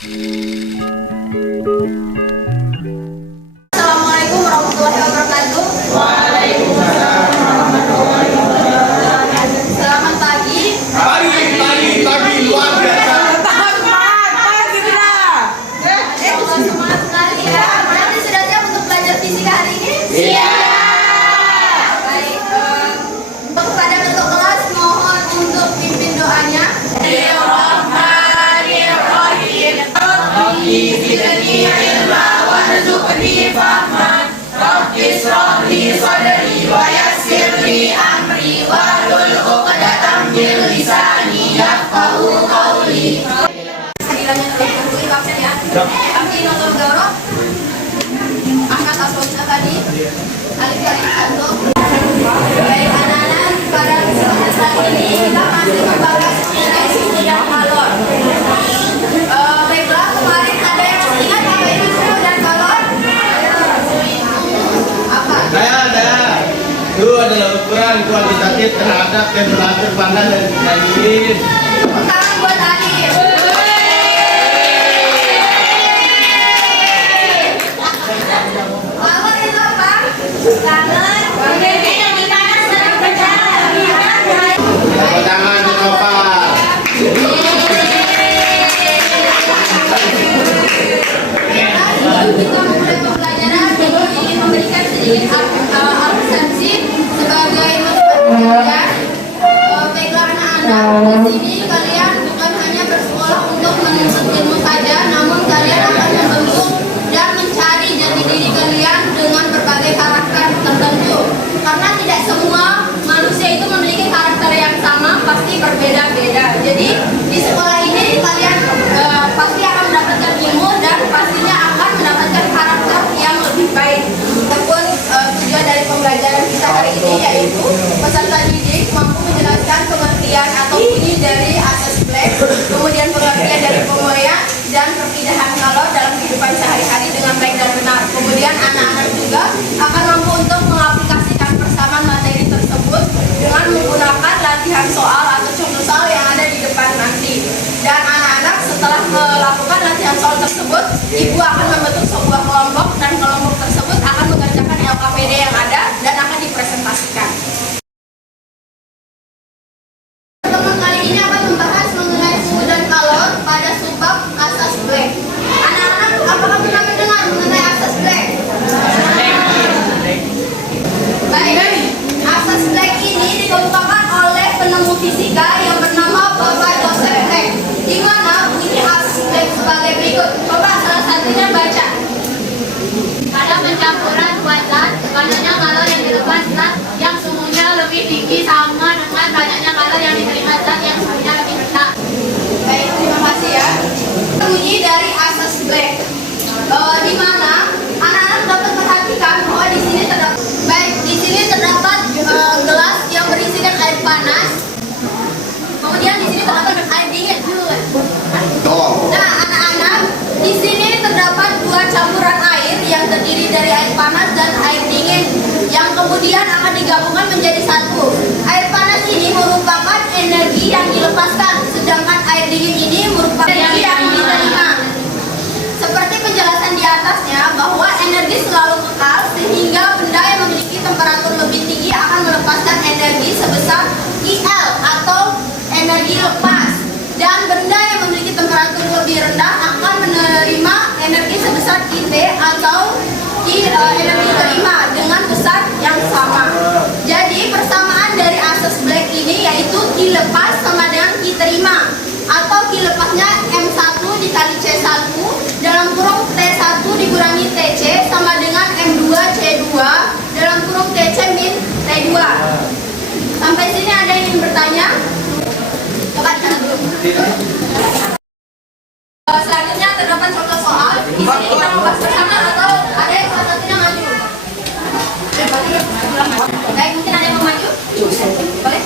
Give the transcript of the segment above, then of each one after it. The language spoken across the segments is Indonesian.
Assalamualaikum warahmatullahi wabarakatuh. Waalaikumsalam warahmatullahi wabarakatuh. Selamat pagi. Pagi luar biasa. Semangat sekali ya. Berarti sudah siap untuk belajar fisika hari ini? Siap. Baik. Kepada ketua kelas mohon untuk pimpin doanya. Bismillahirrahmanirrahim. Rabbi zidni ilma warzuqni fahman. Rabbi ishrah li sadri wa yassir li amri wahlul 'uqdatam min lisani yafqahu qawli. Hadirannya terlalu absen ya. Kami nonton Garo. Angkat asal tadi. Alif dari Ando. Baik anak-anak, pada kesempatan ini kita masih membahas mengenai suhu dan kalor. Baiklah, kemarin ada yang masih ingat apa itu suhu dan kalor? Apa? Ada. Itu adalah ukuran kuantitatif terhadap temperatur panas dan dingin. Tepuk tangan buat Alif. Kalor itu apa? Kalor. Tepuk tangan di novel. Kita mulai pembelajaran, jadi ingin memberikan sedikit absensi sebagai motivasi. Baiklah anak-anak, di sini kalian bukan hanya bersekolah untuk menuntut ilmu saja, namun kalian akan membentuk dan mencari jati diri kalian dengan berbagai karakter tertentu. Karena tidak semua manusia itu memiliki karakter yang sama, pasti berbeda-beda. Jadi di sekolah ini kalian pasti akan mendapatkan ilmu dan pastinya akan mendapatkan karakter yang lebih baik. Ataupun tujuan dari pembelajaran kita hari ini yaitu peserta didik mampu menjelaskan pengertian atau bunyi dari asas Black, kemudian pengertian dari pemurian dan perpindahan kalor dalam kehidupan sehari-hari dengan baik dan benar. Kemudian anak-anak juga akan mampu untuk mengaplikasikan persamaan materi tersebut dengan menggunakan latihan soal atau contoh soal yang ada di depan nanti. Dan anak-anak setelah melakukan latihan soal tersebut, ibu akan membentuk sebuah kelompok dan kelompok tersebut akan mengerjakan LKPD yang ada dan akan dipresentasikan. Pertemuan kali ini akan membahas mengenai suhu dan kalor pada subbab asas Black. Anak-anak, apakah pernah mendengar mengenai asas Black? Baik, asas Black ini dikemukakan oleh penemu fisika yang bernama Bapak Joseph Black, di mana bunyi asas Black sebagai berikut. Coba salah satunya baca. Pada pencampuran dua zat, banyaknya kalor yang dilepas zat yang suhunya lebih tinggi sama dengan banyaknya kalor yang diterima zat yang suhunya lebih rendah. Baik, terima kasih ya. Bunyi dari asas Black, di mana anak-anak dapat perhatikan bahwa di sini terdapat gelas yang berisikan air panas. Kemudian di sini terdapat air dingin. Nah, anak-anak, di sini terdapat dua campuran air yang terdiri dari air panas dan air dingin yang kemudian akan digabungkan menjadi satu. Air panas ini merupakan energi yang dilepaskan, sedangkan air dingin ini merupakan energi yang diterima. Seperti penjelasan di atasnya bahwa energi selalu kekal sehingga benda yang memiliki temperatur lebih tinggi akan melepaskan energi sebesar IL atau energi lepas, dan benda yang memiliki temperatur lebih rendah akan menerima energi sebesar IT atau energi terima dengan besar yang sama. Jadi persamaan dari asas Black ini yaitu Q lepas sama dengan Q terima, atau Q lepasnya M1 dikali C1 dalam kurung T1 dikurangi TC sama dengan M2 C2 dalam kurung TC min T2. Sampai sini ada yang ingin bertanya? Coba di sana dulu. Selanjutnya terdapat contoh soal. Di sini kita membahas bersama atau ada yang salah satunya maju? Baik, mungkin ada yang mau maju? Boleh?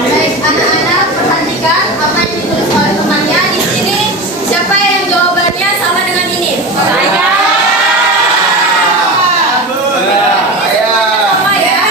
Baik, anak-anak perhatikan apa yang ditulis oleh temannya di sini. Siapa yang jawabannya sama dengan ini? Saya. Sama ya.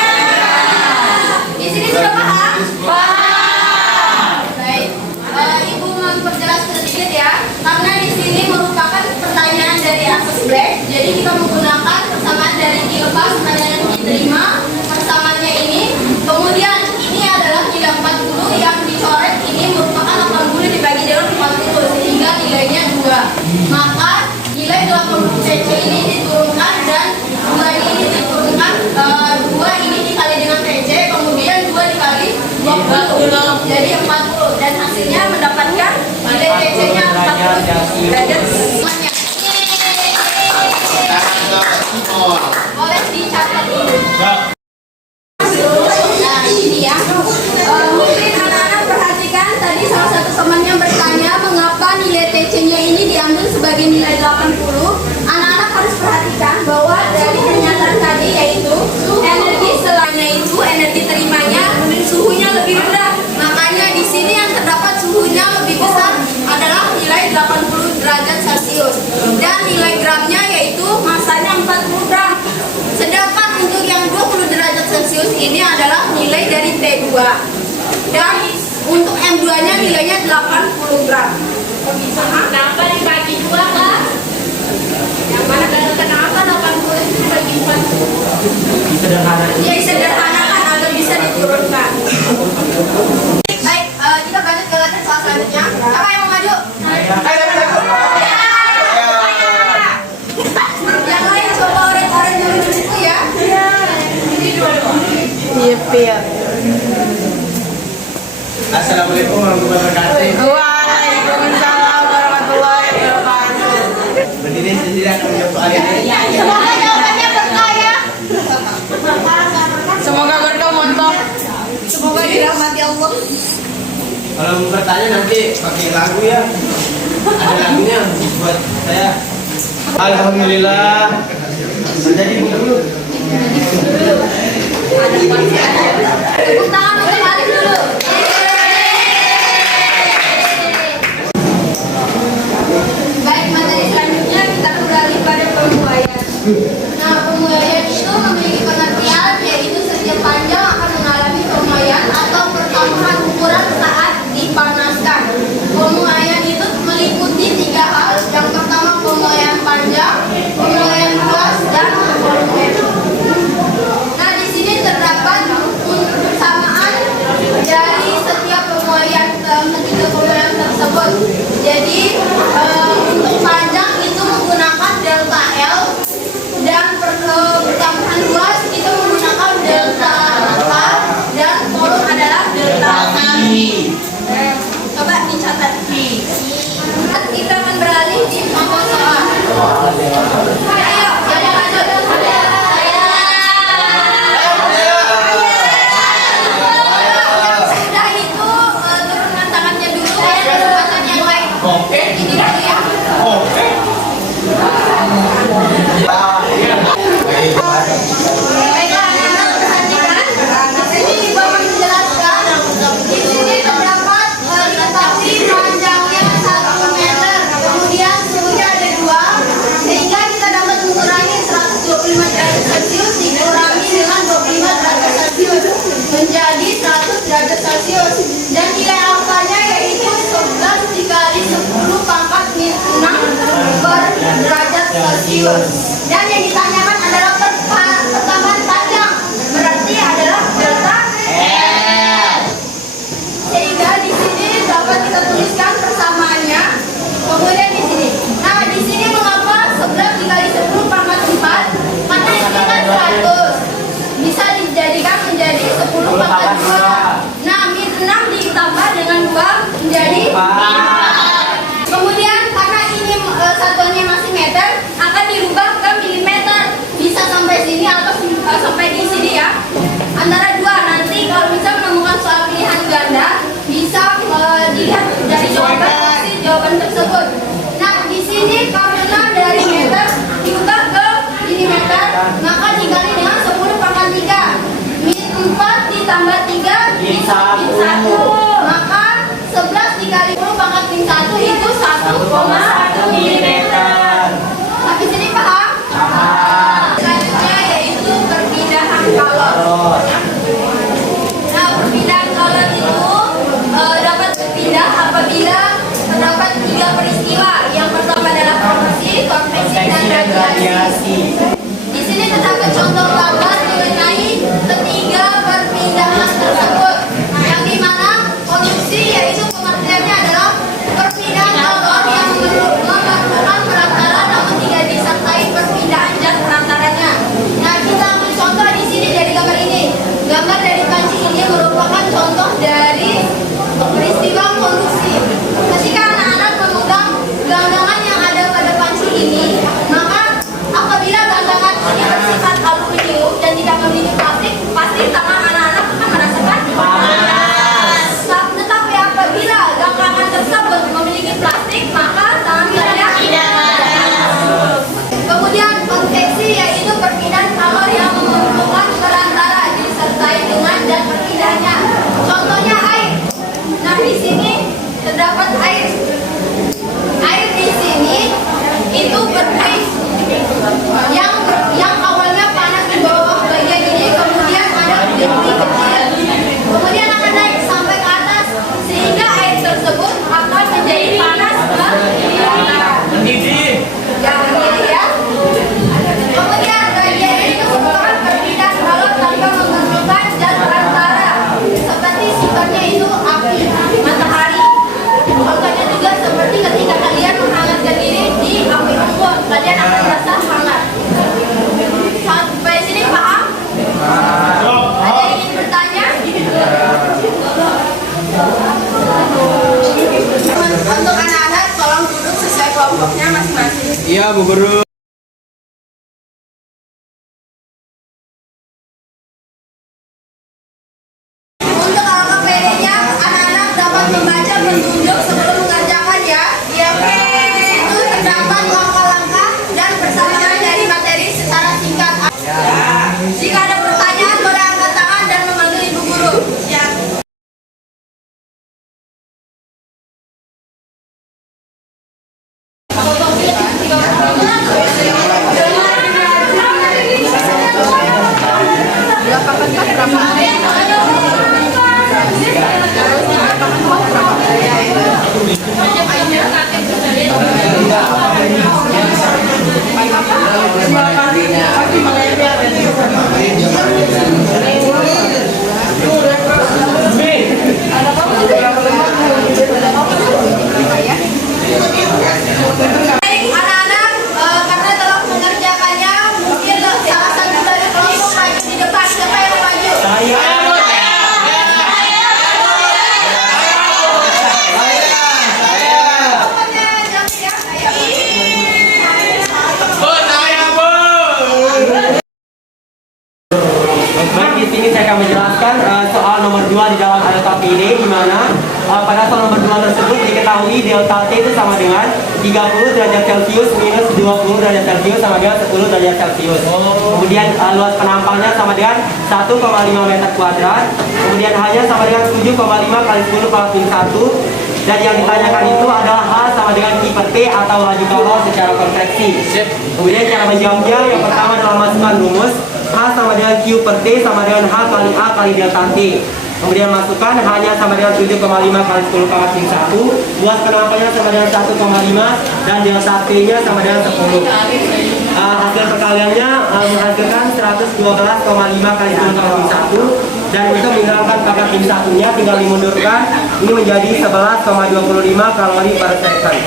Nah, ini ya. Mungkin anak-anak perhatikan tadi salah satu temannya bertanya mengapa nilai TC-nya ini diambil sebagai nilai 80. Anak-anak harus perhatikan bahwa dari pernyataan tadi yaitu energi selainnya itu energi terimanya suhunya lebih rendah. Makanya di sini yang terdapat suhunya lebih besar adalah nilai 80 derajat Celcius dan nilai gramnya yaitu masanya 40 gram. Sedangkan untuk yang 20 derajat Celcius ini adalah nilai dari T2 dan untuk M2 nya nilainya 80 gram. Kenapa dibagi dua, Kak? Yang mana kenapa 80 itu dibagi 4? Ya sederhanakan agar bisa diturunkan. Baik, kita lanjut ke latihan soal selanjutnya. Apa yang mau maju? Yang lain coba oren-oren dulu di buku ya. Iya. Assalamualaikum warahmatullahi wabarakatuh. Waalaikumsalam warahmatullahi wabarakatuh. Berdiri sendiri akan menjawab soal ini. Semoga jawabannya berkah ya. Semoga berkah montok. Semoga dirahmati Allah. Kalau mau bertanya nanti pakai lagu ya. Ada lagunya buat saya. Alhamdulillah. Menjadi dulu. Tepuk tangan untuk Alif dulu. Baik, materi selanjutnya kita beralih pada pembuayan. Nah, pembuayan itu memiliki pengertian yaitu setiap panjang akan mengalami pembuayan atau pertambahan ukuran saat dipanaskan. Pembuayan itu meliputi 3 hal. Yang pertama pembuayan panjang, pembuayan luas, dan volume. Nah, di sini terdapat persamaan dari setiap pembuayan ketiga pembuayan tersebut. Jadi untuk panjang itu menggunakan delta L dan pertambahan luas itu menggunakan delta H dan volume adalah delta I. Coba dicatat. Kita akan beralih di contoh soal. Ayo, jadi lanjut. Sudah itu turunkan tangannya dulu ya, kesempatan yang lain. Oke. Ini dulu ya. Oke. Baiklah, anak-anak perhatikan. Di sini di bawah menjelaskan. Di sini terdapat diketahui panjangnya 1 meter. Kemudian suhunya ada 2, sehingga kita dapat mengurangi 125 derajat Celcius dikurangi dengan 25 derajat Celcius menjadi 100 derajat Celcius. Dan nilai alfanya yaitu 11 dikali 10 pangkat minus 6 per derajat Celcius. Dan yang ditanyakan adalah pertambahan panjang, berarti adalah delta L. Sehingga di sini dapat kita tuliskan persamaannya. Kemudian di sini. Nah, di sini mengapa 11 dikali 10 pangkat 4? Karena ini kan 100. Bisa dijadikan menjadi 10 pangkat 2. Nah, min 6 ditambah dengan 2 menjadi 5. Kemudian karena ini satuannya masih meter, akan dirubah ke Bu Guru. Untuk AKPD-nya, anak-anak dapat membaca petunjuk sebelum mengerjakannya. Di situ terdapat langkah-langkah dan persamaan dari materi secara singkat. Jika ada pertanyaan, boleh angkat tangan dan memanggil Ibu Guru. Baik, anak-anak, karena telah mengerjakannya, mungkin salah satu dari kelompok maju di depan. Siapa yang mau maju? Pokoknya jangan ya, saya. Baik, di sini saya akan menjelaskan soal nomor 2 di dalam ALKPD, di mana pada soal nomor 2 tersebut diketahui delta T itu sama dengan 30 derajat Celcius minus 20 derajat Celcius sama dengan 10 derajat Celcius. Kemudian luas penampangnya sama dengan 1,5 meter kuadrat. Kemudian hanya sama dengan 7,5 kali 10 pangkat min 1. Dan yang ditanyakan itu adalah H sama dengan Q per T atau laju kalor secara konveksi. Kemudian cara menjawabnya, yang pertama adalah masukkan rumus. H sama dengan Q per T sama dengan H kali A kali delta T. Kemudian masukkan hanya sama dengan 7,5 kali 10 pangkat min 1. Luas penampangnya sama dengan 1,5 dan delta T nya sama dengan 10. Hasil perkaliannya menghasilkan 112,5 kali 10 pangkat min 1. Dan untuk menghilangkan pangkat min 1 nya tinggal dimundurkan. Ini menjadi 11,25 kalori per second.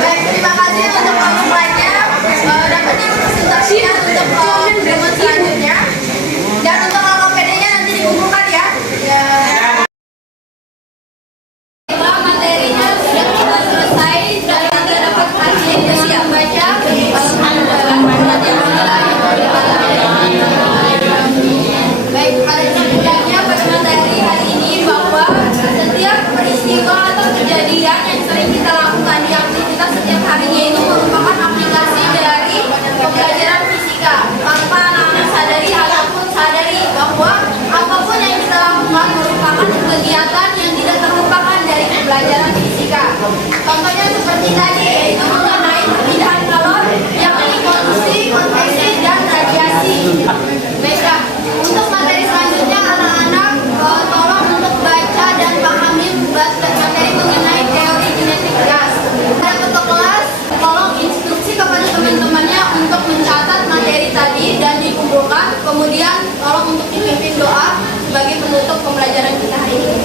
Baik, terima kasih untuk kelompok lainnya. Dapat dipresentasikan untuk demo selanjutnya. Dan untuk AKPD-nya nanti dikumpulkan ya. Materinya sudah kita selesai dan kita dapat hasil siap baca. Baik, pada kesimpulannya pada materi hari ini bahwa setiap peristiwa atau kejadian yang sering kita lakukan di aktivitas setiap harinya itu merupakan aplikasi dari pembelajaran fisika tanpa anak-anak sadari ataupun sadari bahwa apapun yang kita lakukan merupakan kegiatan yang tidak terlupakan dari pembelajaran fisika. Contohnya seperti tadi, yaitu mengenai perpindahan kalor yang kondisi, konveksi, dan radiasi. Baiklah, untuk materi selanjutnya anak-anak tolong untuk baca dan pahami materi mengenai teori genetik gas. Pada ketua kelas, tolong instruksi kepada teman-temannya untuk mencatat materi tadi dan dikumpulkan. Kemudian tolong untuk dipimpin doa sebagai penutup pembelajaran kita hari ini.